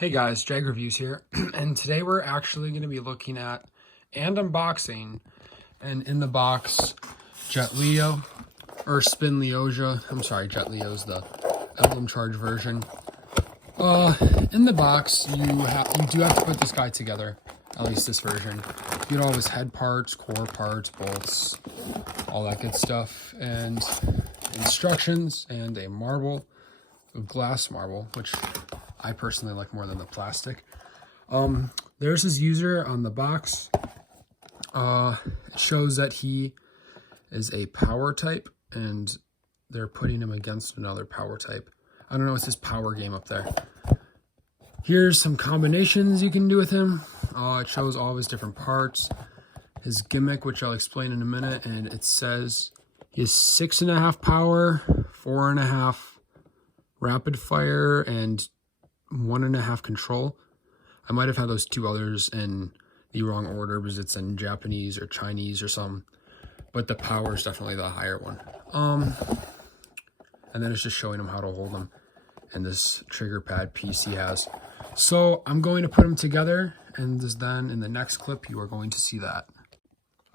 Hey guys, Jag Reviews here, and today we're actually going to be looking at and unboxing and in the box Jet Leo, or Spin Leohjya. I'm sorry, Jet Leo's the Emblem Charge version. In the box, you do have to put this guy together, at least this version. You get all of his head parts, core parts, bolts, all that good stuff, and instructions, and a marble, a glass marble, which I personally like more than the plastic. There's his user on the box. It shows that he is a power type, and they're putting him against another power type. I don't know, it's his power game up there. Here's some combinations you can do with him. It shows all of his different parts. His gimmick, which I'll explain in a minute, and it says he has 6.5 power, 4.5 rapid fire, and 1.5 control. I might have had those two others in the wrong order because it's in Japanese or Chinese or something, but the power is definitely the higher one. And then it's just showing him how to hold them and this trigger pad piece he has. So I'm going to put them together, and then in the next clip you are going to see that.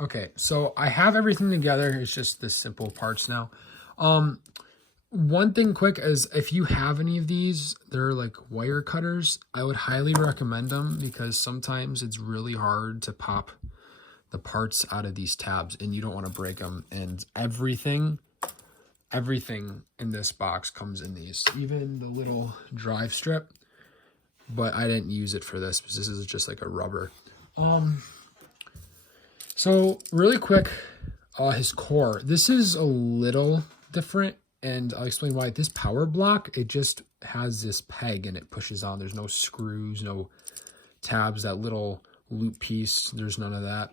Okay, so I have everything together. It's just the simple parts now. One thing quick is, if you have any of these, they're like wire cutters, I would highly recommend them, because sometimes it's really hard to pop the parts out of these tabs and you don't want to break them. And everything in this box comes in these, even the little drive strip, but I didn't use it for this because this is just like a rubber. So really quick, his core, this is a little different. And I'll explain why. This power block, it just has this peg and it pushes on. There's no screws, no tabs, that little loop piece. There's none of that.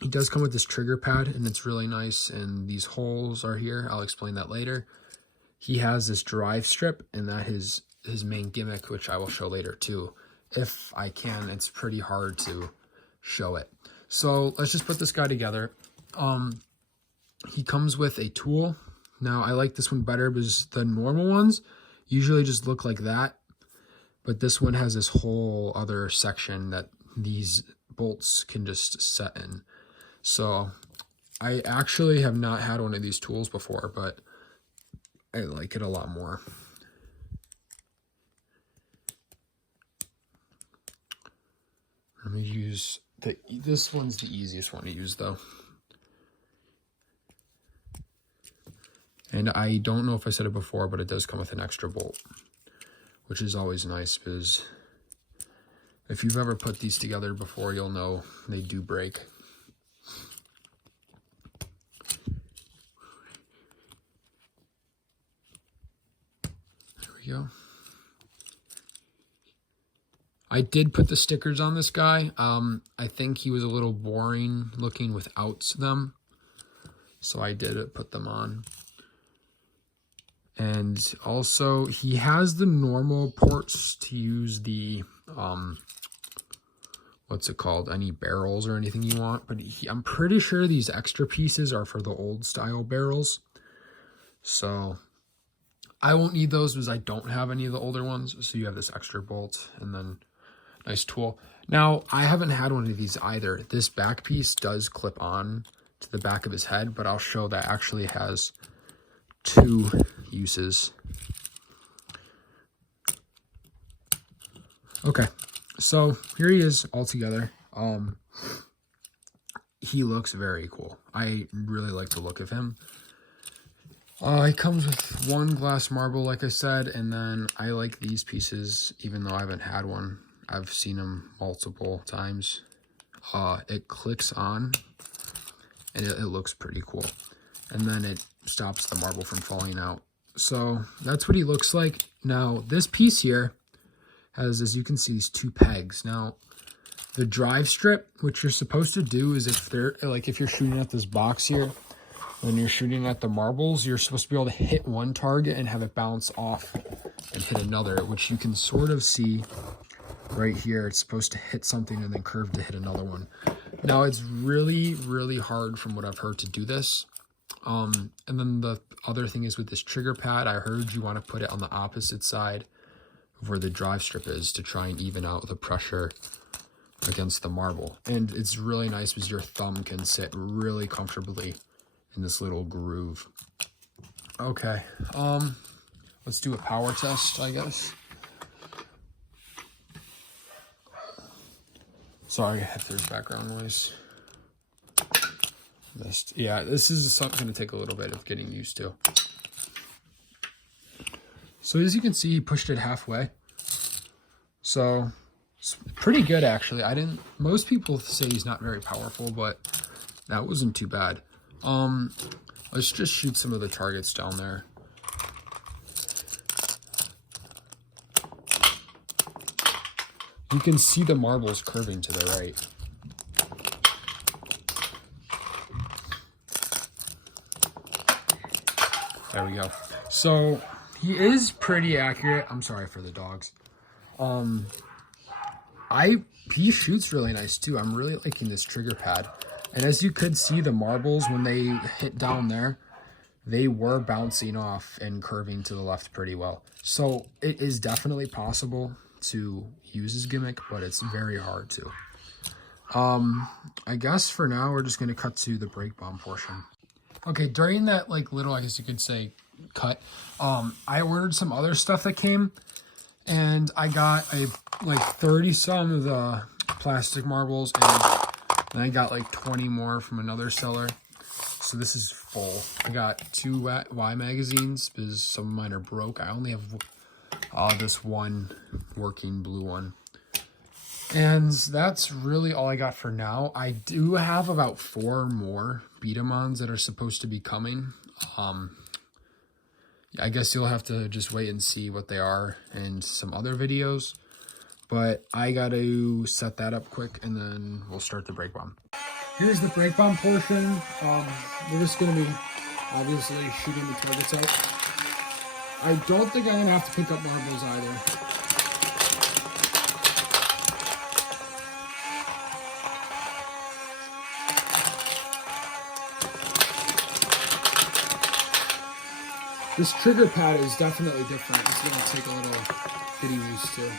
He does come with this trigger pad, and it's really nice. And these holes are here. I'll explain that later. He has this drive strip, and that is his main gimmick, which I will show later too, if I can. It's pretty hard to show it. So let's just put this guy together. He comes with a tool. Now, I like this one better because the normal ones usually just look like that. But this one has this whole other section that these bolts can just set in. So I actually have not had one of these tools before, but I like it a lot more. Let me use this one's the easiest one to use though. And I don't know if I said it before, but it does come with an extra bolt, which is always nice, because if you've ever put these together before, you'll know they do break. There we go. I did put the stickers on this guy. I think he was a little boring looking without them, so I did put them on. And also, he has the normal ports to use the, what's it called, any barrels or anything you want. But I'm pretty sure these extra pieces are for the old style barrels. So I won't need those because I don't have any of the older ones. So you have this extra bolt and then nice tool. Now, I haven't had one of these either. This back piece does clip on to the back of his head, but I'll show that actually has two uses. Okay, so here he is all together. He looks very cool. I really like the look of him. He comes with one glass marble, like I said, and then I like these pieces, even though I haven't had one. I've seen them multiple times. It clicks on, and it looks pretty cool. And then it stops the marble from falling out. So that's what he looks like. Now, this piece here has, as you can see, these two pegs. Now, the drive strip, what you're supposed to do is, if you're shooting at this box here, when you're shooting at the marbles, you're supposed to be able to hit one target and have it bounce off and hit another, which you can sort of see right here. It's supposed to hit something and then curve to hit another one. Now, it's really, really hard from what I've heard to do this. And then the other thing is, with this trigger pad, I heard you want to put it on the opposite side of where the drive strip is to try and even out the pressure against the marble. And it's really nice because your thumb can sit really comfortably in this little groove. Okay, let's do a power test, I guess. Sorry if there's background noise. Yeah, this is something going to take a little bit of getting used to. So as you can see, he pushed it halfway. So it's pretty good, actually. Most people say he's not very powerful, but that wasn't too bad. Let's just shoot some of the targets down there. You can see the marbles curving to the right. There we go. So he is pretty accurate. I'm sorry for the dogs. He shoots really nice too. I'm really liking this trigger pad. And as you could see, the marbles, when they hit down there, they were bouncing off and curving to the left pretty well. So it is definitely possible to use his gimmick, but it's very hard to. I guess for now, we're just going to cut to the break bomb portion. Okay, during that little, I guess you could say, cut, I ordered some other stuff that came, and I got 30 some of the plastic marbles, and then I got 20 more from another seller. So this is full. I got 2 Y magazines because some of mine are broke. I only have this one working blue one. And that's really all I got for now. I do have about 4 more beat-em-ons that are supposed to be coming. I guess you'll have to just wait and see what they are in some other videos. But I got to set that up quick, and then we'll start the break bomb. Here's the break bomb portion. We're just going to be, obviously, shooting the targets out. I don't think I'm going to have to pick up marbles either. This trigger pad is definitely different. It's going to take a little getting used to.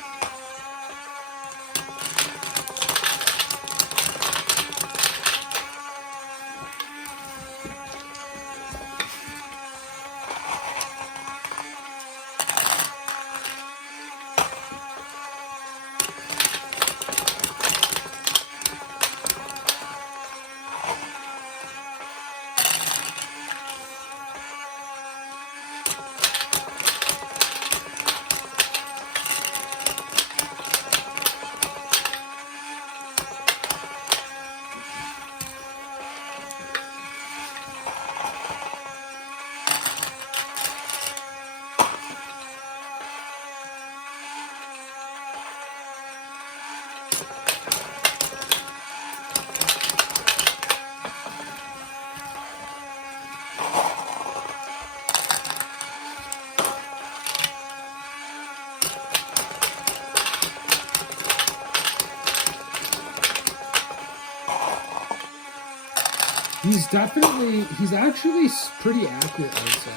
He's actually pretty accurate, I would say.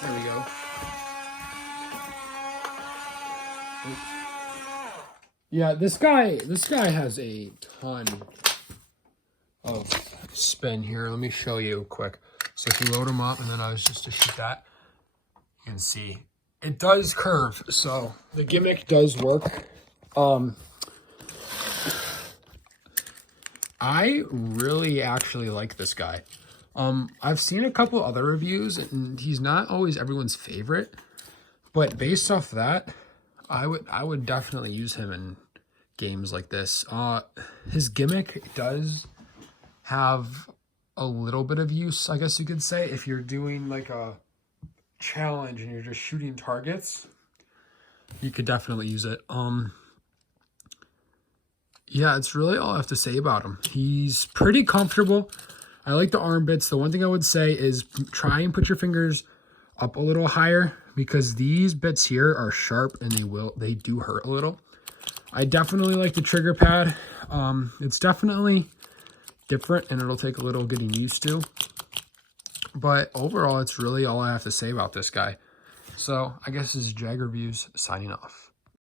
There we go. Yeah, this guy has a ton of spin here. Let me show you quick. So if you load him up, and then I was just to shoot that, you can see it does curve. So the gimmick does work. I really actually like this guy. I've seen a couple other reviews, and he's not always everyone's favorite, but based off that, I would definitely use him in games like this. His gimmick does have a little bit of use, I guess you could say, if you're doing like a challenge and you're just shooting targets. You could definitely use it. Yeah, it's really all I have to say about him. He's pretty comfortable. I like the arm bits. The one thing I would say is try and put your fingers up a little higher, because these bits here are sharp and they do hurt a little. I definitely like the trigger pad. It's definitely different and it'll take a little getting used to. But overall, it's really all I have to say about this guy. So I guess this is Jag Reviews signing off.